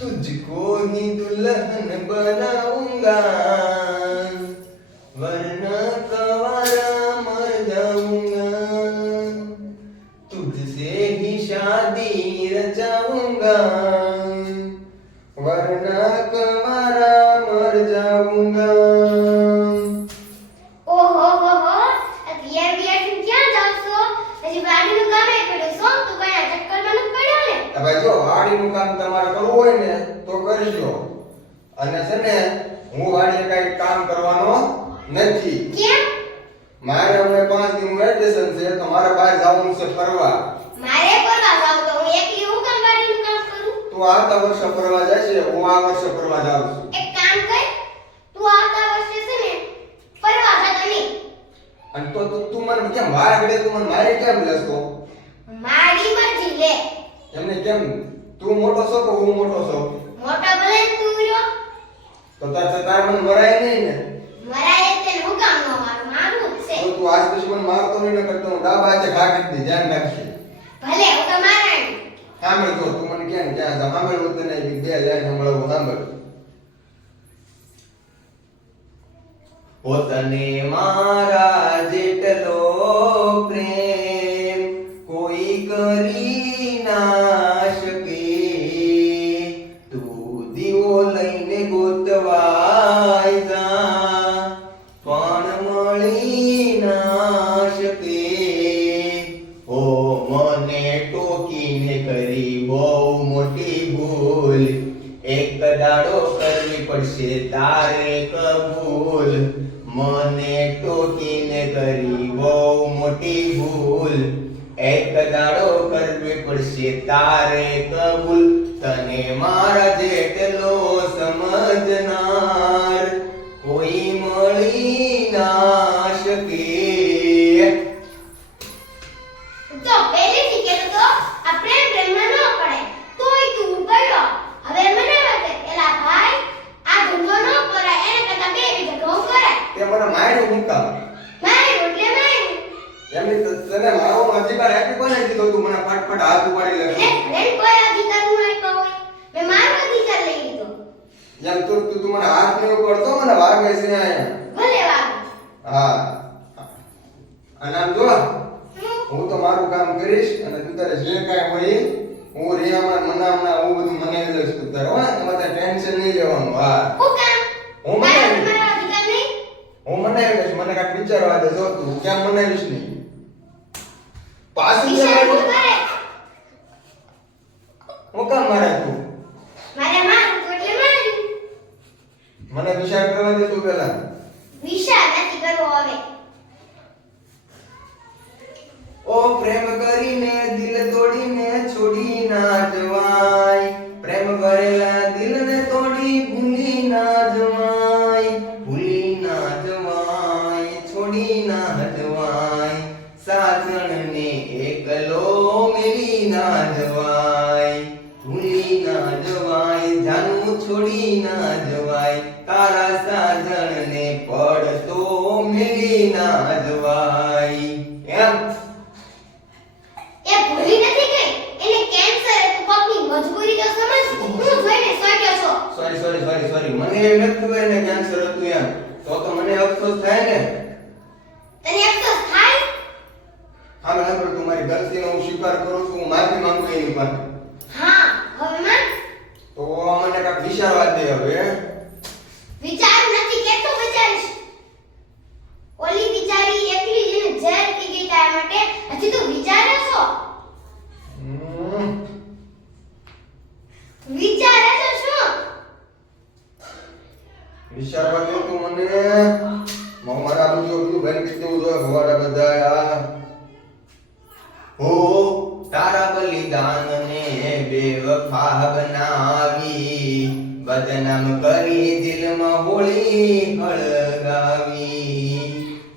तुझको ही दुल्हन बनाऊंगा वरना कवारा मर जाऊंगा तुझसे ही शादी रचाऊंगा वरना कवारा मर जाऊंगा। ઓહો હો હો યાર યાર તું ક્યાં જાવ છો? હજી વાડીનું કામ એ પડ્યું છો તું કયા ચક્કરમાં ન પડ્યો ને? હવે જો વાડીનું કામ તમારે કરવું હોય ને તો કરજો અને છે ને હું વાડીએ કઈ કામ કરવાનો નથી. કેમ? મારે હવે 5 દિન વેકેશન છે તો મારે બહાર જવાનું છે ફરવા. મારે ફરવા જાવ તો હું એકલી હું કામ વાડીનું કામ કરું? તું આવતા વર્ષે ફરવા જશે હું આ વર્ષે ફરવા જાઉં છું. એક કામ કર તું આવતા વર્ષે છે ને ફરવા જતો નહીં. અને તો તું મને કેમ વાર ગળે તું મને મારે કેમ લેશો? મારી મરજી લે. એમને કેમ તું મોટો છો કે હું મોટો છું? મોટો ભલે તું રહ્યો તો તાર મને મરાય નહીં ને? મરાય તે હું કામ નો મારું મારું જ છે. તો તું આજ પછી મને મારતો નહીં ન કરતો હું ડાબા હાથે ઘા કરી દે ધ્યાન રાખજે. ભલે હું તો મારાય. સાંભળ તો તું મને કેમ ક્યાં જા સાંભળ હું તને બે લાઈન સંભળાવું સાંભળ. પોતાને મારા જેટલો પ્રેમ કોઈ કરી ના શકે તું દીવો લઈને ગોતવાય જા પણ મળી ના શકે ઓ મને ટોકીને કરી બહુ મોટી ભૂલ એક દાડો કરવી પડશે તારે કબૂલ મને ટોકીને કરી બહુ મોટી ભૂલ એક દાડો કરવી પડશે તારે કબૂલ તને મારા જેટલો સમજનાર કોઈ મળી ના શકે. તો પહેલેથી કહેતો તો આ પ્રેમ પ્રેમમાં ન પડે તોય તું પડ્યો. હવે મને વાગે એલા ભાઈ આ ધંધો ન કરાય એને કરતા 2 વીઘા ઘઉં કરાય. તે મને માર્યું મૂકા મારી રોટલે મારી એમની તને મારો અધિકાર આપી કોને કીધો તું મને ફટફટ હાથ ઉપાડી લે? એટલે ફ્રેન્ડ કોઈ અધિકાર ન આપ્યો હોય મેં મારો અધિકાર લઈ લીધો. એમ તું મને હાથ નહીં ઉપાડતો મને વાગે છે આયા. ભલે વાગે. હા અને આમ જો હું તો મારું કામ કરીશ અને તું તારે જે કાંઈ હોય એ હું રિયામાં મનામના હું બધું મનાવી લઈશ તું તારે હો તમારે ટેન્શન નહીં લેવાનું. હા હું કામ હું મારો મનાવી મારો અધિકાર નહીં. હું મનાવી લઈશ મને કાંઈક વિચારવા દે જો તું કેમ મનાવીશ નહીં પાછું વિચાર હું કરે હું કામ મારે તું મારે મારું તો એટલે માર્યું. મને વિચાર કરવા દે તું પેલા. વિચાર નથી કરવો હવે. ઓ પ્રેમ કરીને દિલ તોડીને છોડી ના જવાય પ્રેમ કરેલા દિલને તોડી ભૂલી ના જવાય ભૂલી ના જવાય છોડી ના જવાય સાજણને એકલો મેલી ના જવાય ભૂલી ના જવાય જાનું છોડી ના જવાય તારા સાજણને પડતો મેલી ના જવાય. એમ એ ભૂલી નથી ગઈ એને કેન્સર હતું પગની મજબૂરી તો સમજ હું જોઈને સોટ્યો છો. સોરી મને એમ નથી ખબર ને કેન્સર હતું એમ તો મને અફસોસ થાય ને. તને અફસોસ થાય? હા હા તું મારી ગલતીનો હું સ્વીકાર કરું છું હું માફી માંગુ એની પાસે. હા હવે માં તો મને કાંઈક વિચારવા દે હવે. વિચાર નથી કેટલું વિચારીશ. ઓલી બિચારી એકલી જેને ઝેર પી ગઈ તારા માટે હજી તું વિચારે છો? વિચારે છો શું? વિચારવા દે તું મને મારા બધું બંધ કરી દેવું જોઈએ ભવાડા બધા. હો તારા બલિદાનને બેવફા બનાવી બદનામ કરી દિલમાં હોળી હળગાવી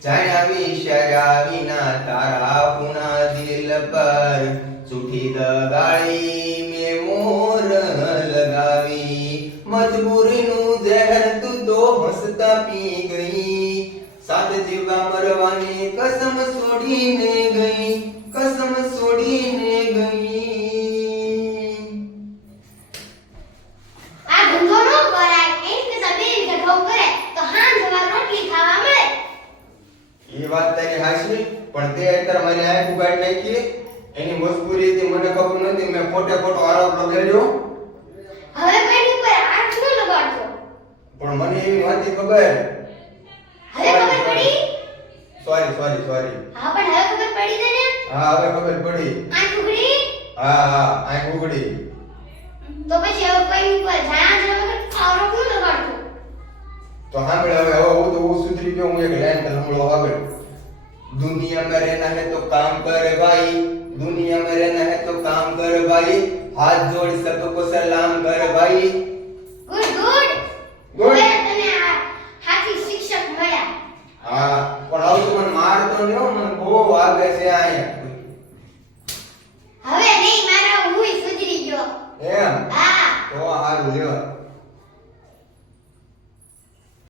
જાણ્યા વિચાર્યા વિના તારા પુના દિલ પર છૂટી દગાડી મેં મોર લગાવી મજબૂરીનું ઝેર તું તો હસતા પી ગઈ સાત જીવા મરવાની કસમ છોડીને ગઈ કસમ છોડીને ગઈ. નાખી એની મજબૂરી હતી મને ખબર નથી મેં ખોટે ખોટો આરોપ લગાડ્યો હવે કોઈની ઉપર હાથ ન લગાડતો. પણ મને એવી નહોતી ખબર હવે ખબર પડી? સોરી હા પણ હવે ખબર પડી છે ને? હા હવે ખબર પડી આંખ ઉઘડી? હા આંખ ઉઘડી તો પછી હવે કોઈની ઉપર જાણ વગર આરોપ ન લગાડતો. तो सामने હવે હું સુધરી ગયો હું એક લાઈન સાંભળો આગળ दुनिया में रहना है तो काम कर भाई दुनिया में रहना है तो काम कर भाई हाथ जोड़ सबको सलाम कर भाई ગુડ. Good. હવે તને આ હાથી શિક્ષક મળ્યા. હા પણ આવું તો મને મારતો ન હો મને બહુ વાગે છે આયા હવે નહીં મારા હુંય સુધરી ગયો. એમ હા તો હારું લ્યો